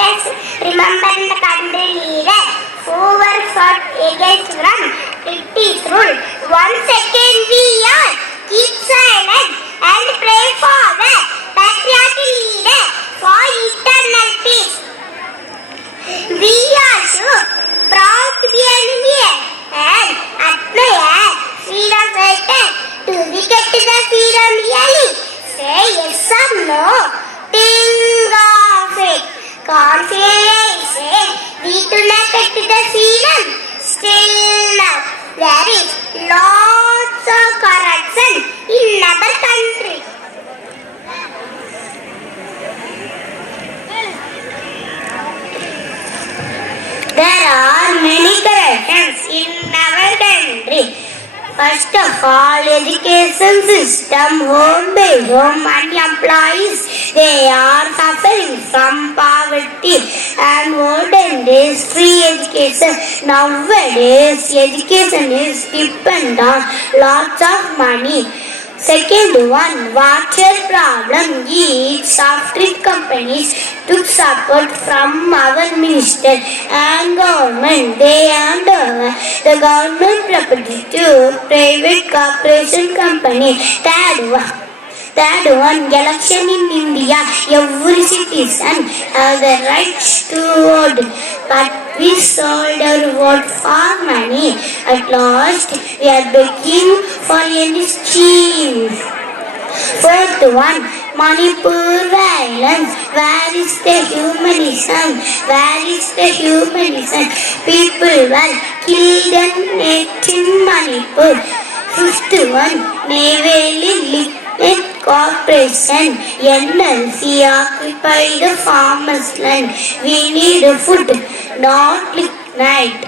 us remember the country leader whoever fought against from British rule. One second we all keep silent and pray for the patriotic leader for eternal peace. We are so proud to be an Indian and admire freedom fighter to get to the freedom really. Say yes or no. Think we do not get the freedom. Still there is lots of corruption all, education system, home based home and employees, they are suffering from poverty and olden days free education. Nowadays, education is depend on lots of money. Second one, water problem is software companies took support from our minister and government. They hand over the government property to private corporation company. Third one. Third one, election in India, every citizen has the right to vote, but we sold our vote for money. At last, we are begging for any scheme. Fourth one, Manipur violence. Where is the humanism? Where is the humanism? People were killed and ate in Manipur. Fifth one, Neyveli Corporation. NLC occupied the farmers' land. We need food, not lignite.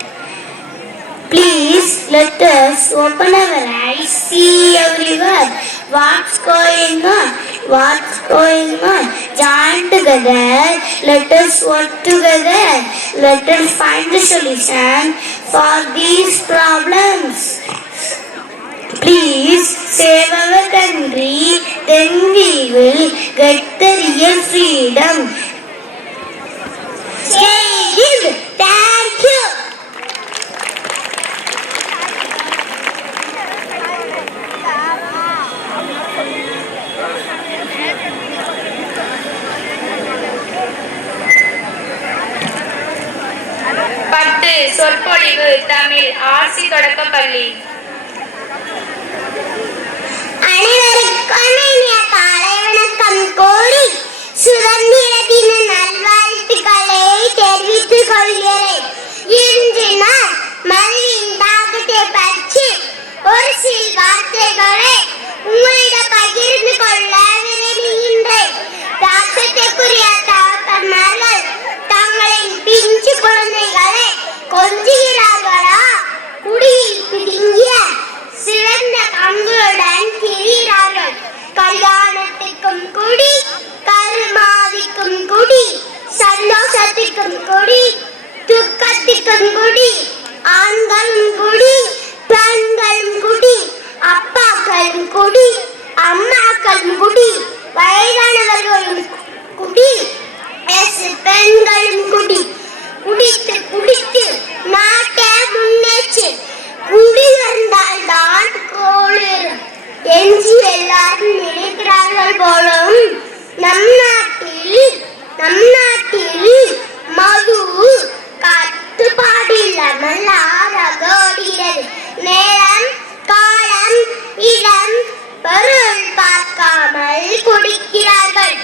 Please let us open our eyes, see everywhere what's going on, what's going on. Join together, let us work together, let us find the solution for these problems. Please save our country, வெக்டர் இயேசுயிடம் செய்தில் thank you பத்து சொற்பொழிவு Tamil RC தொடக்கப்பள்ளி அம்மாக்களும் குடி வயதானவர்களும் குடி S பெண்களும் குடி குடித்து குடித்து நாட்டை முன்னேச்சு குடி வந்தால் தான் கோளேறும் எஞ்சி எல்லாரும் நினைக்கிறார்கள் போலும் நம்ம இருக்கிறார்கள்.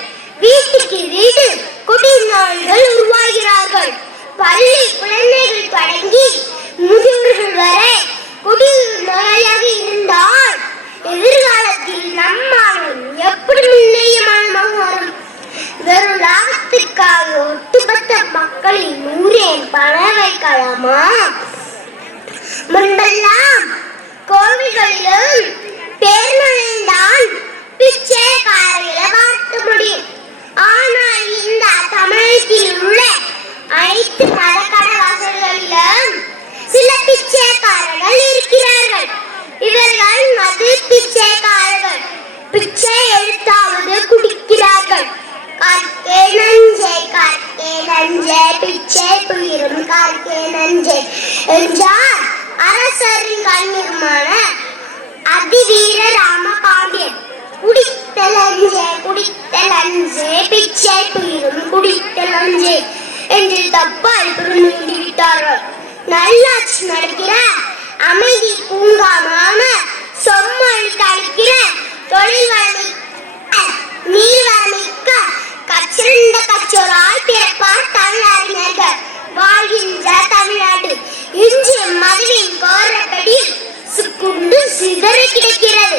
வீட்டுக்கு வீடு குடிநோய்கள் உருவாகிறார்கள். பள்ளி குழந்தைகள் தொடங்கி கண்காணிக்கே நஞ்சை என்றார் அரசரின் கண்ணிருமான அதிவீர ராம பாண்டியன் குடித்தலஞ்சே குடித்தலஞ்சே பிச்சை பீரும் குடித்தலஞ்சே என்று தப்பால் புரிந்து விட்டார்கள் நல்லாட்சி நடக்கிற அமைதி பூங்காமான சொம்மொழி தளிக்கிற தொழில் நீ சுக்குண்டு சிதறி கிடக்கிறது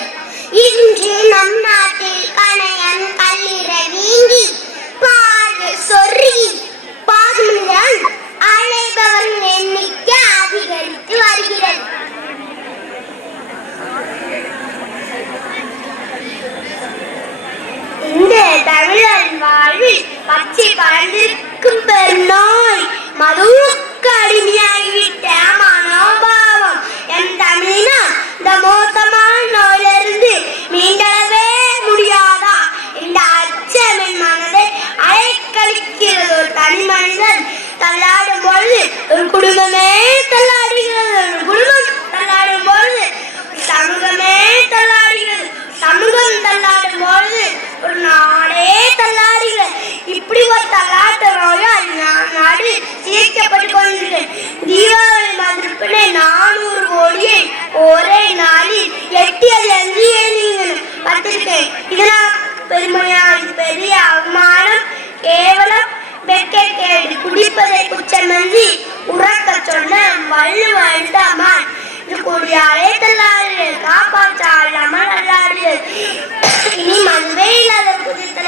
இன்று நம் நாட்டில் கணையன் கல்லீரை வீங்கி பார்வை சொருகி பாகுமுடன் அலைபவர்கள் எண்ணிக்கை அதிகரித்து வருகிறது. இந்த தமிழன் வாழ்வில் பச்சை பறந்திருக்கும் பெருநோய். மதுவுக்கு அடிமையாகிவிட்ட மனோபா என் தமிழினா இந்த மோசமான நோயிலிருந்து மீண்டளவே முடியாதா? இந்த அச்சம் என் மனதை அலைக்கழிக்கிறது ஒரு தனி மனிதன் தள்ளாடும் பொழுது ஒரு குடும்பமே பெரிய அவமானம். கேவலம். வெட்கக்கேடு குடிப்பதை குச்சமென்றி உறக்க சொன்ன வள்ளுவ எழுதாமான் கூடிய அழைத்தல்லாறு காப்பாற்றால் அமர் அல்லாறு இனி மதுவே இல்லாத குதித்த